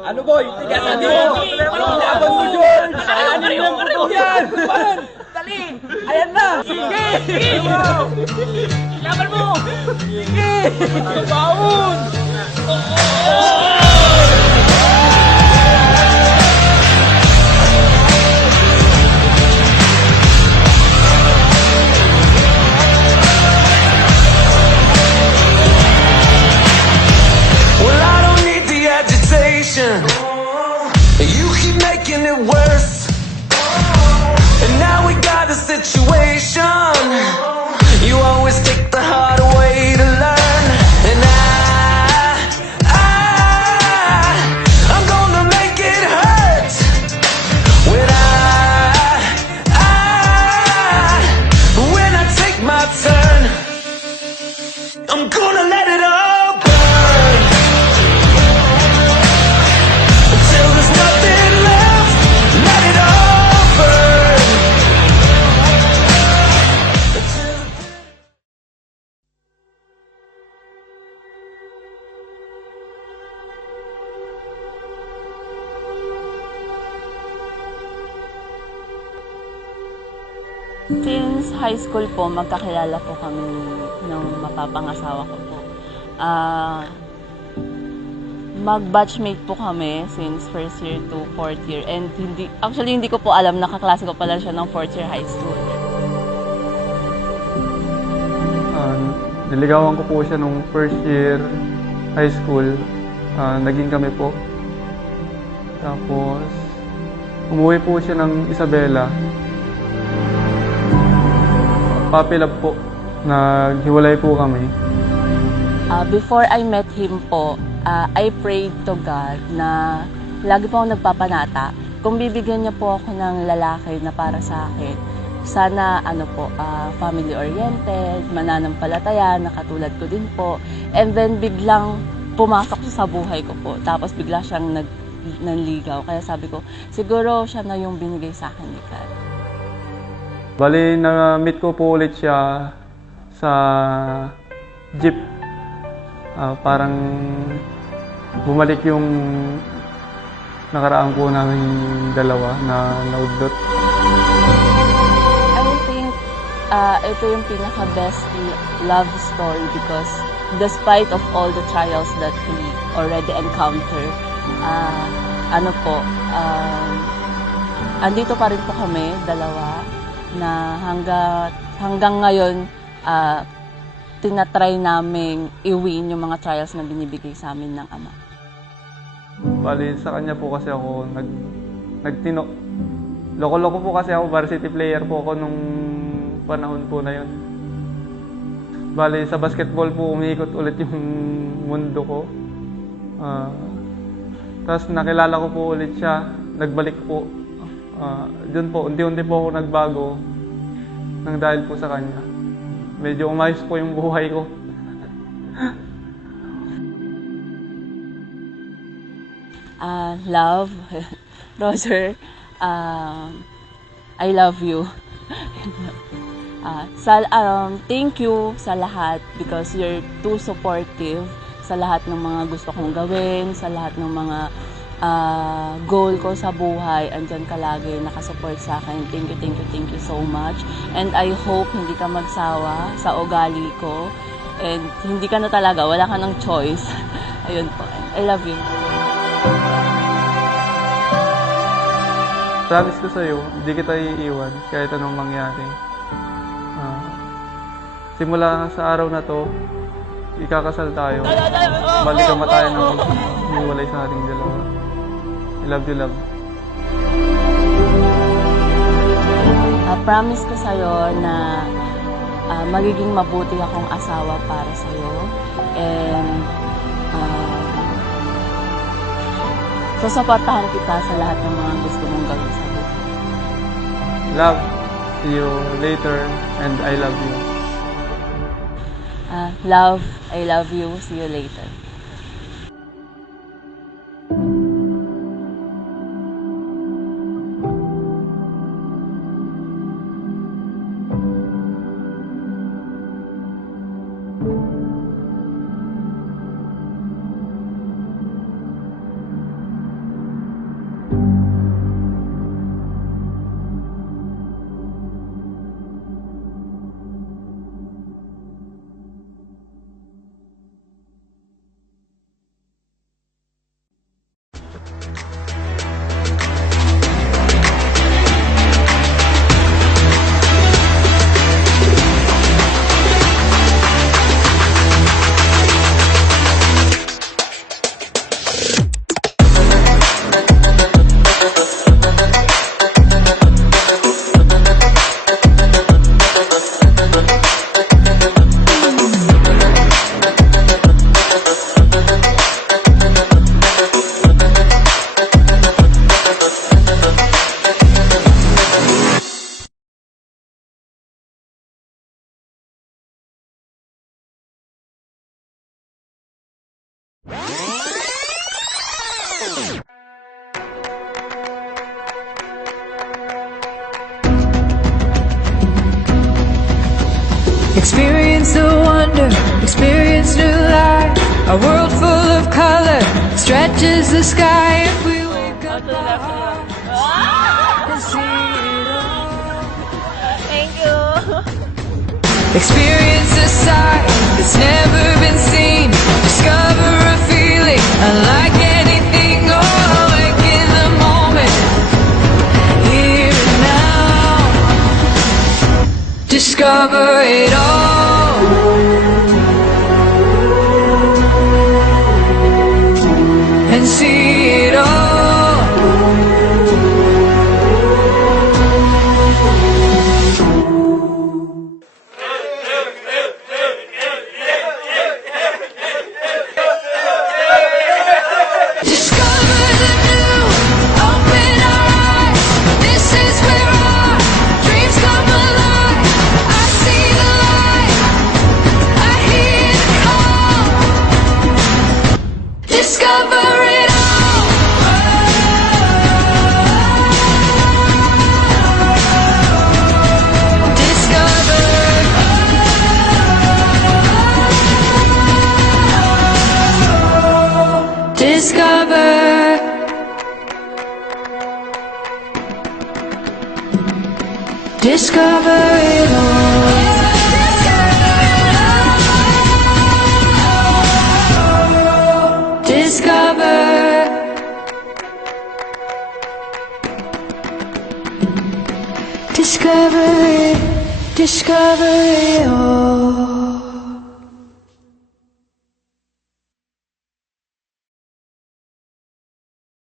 Ano boy? Tigasan mo! Laban mo, George! Ano yung ano yan? Dali! Ayan na! Sige! Laban mo! Sige! Baon! Well, I don't need the agitation. You keep making it worse. And now we got a situation. You always take the hard way to learn. And I'm gonna make it hurt. When when I take my turn, I'm gonna let it all burn. Until there's nothing left, let it all burn. Since high school po, magkakilala po kami ng mapapangasawa ko po. Mag-batchmate po kami since first year to fourth year. And hindi ko po alam, nakaklase ko pala siya ng fourth year high school. Niligawan ko po siya nung first year high school. Naging kami po. Tapos, umuwi po siya ng Isabela. Puppy love po. Naghiwalay po kami. Before I met him po, I prayed to God na lagi po ako nagpapanata. Kung bibigyan niya po ako ng lalaki na para sa akin, sana family-oriented, mananampalataya, na katulad ko din po. And then biglang pumasok siya sa buhay ko po. Tapos bigla siyang nanligaw. Kaya sabi ko, siguro siya na yung binigay sa akin ni God. Bali, na-meet ko po ulit siya sa jeep. Parang bumalik yung nakaraan po namin dalawa na naudlot. I think ito yung pinaka-best love story because despite of all the trials that we already encountered, andito pa rin po kami, dalawa, na hanggang ngayon, tinatry naming i-win yung mga trials na binibigay sa amin ng Ama. Bali, sa kanya po kasi ako nagtino. Loko-loko po kasi ako, varsity player po ako nung panahon po na yun. Bali, sa basketball po umiikot ulit yung mundo ko. Tapos nakilala ko po ulit siya, nagbalik po. Doon po, unti-unti po ako nagbago nang dahil po sa kanya. Medyo umayos po yung buhay ko. Love, Roger, I love you. Thank you sa lahat because you're too supportive sa lahat ng mga gusto kong gawin, sa lahat ng mga goal ko sa buhay. Andyan ka lagi, nakasupport sa akin. Thank you so much. And I hope hindi ka magsawa sa ugali ko. And hindi ka na talaga, wala ka ng choice. Ayun po. I love you. Promise ko sa'yo, hindi kita iiwan kahit anong mangyari. Simula sa araw na to, ikakasal tayo. Balikan tayo ng maghiwalay sa ating dalawa. I love you, love. Promise ko sa'yo na magiging mabuti akong asawa para sa'yo. And susuportahan kita sa lahat ng mga gusto mong gawin sa buhay. Love, see you later, and I love you. Love, I love you. See you later. Experience the wonder, experience new life. A world full of color stretches the sky. If we wake up and see it all. Thank you. Experience a sight that's never been seen. Discover a feeling unlike anything. Oh, awake in the moment, here and now. Discover it all. And see it all. Discover the new, open our eyes. This is where our dreams come alive. I see the light, I hear the call. Discover it all. Discover. Discover it all. Discover. Discover it. Discover it all.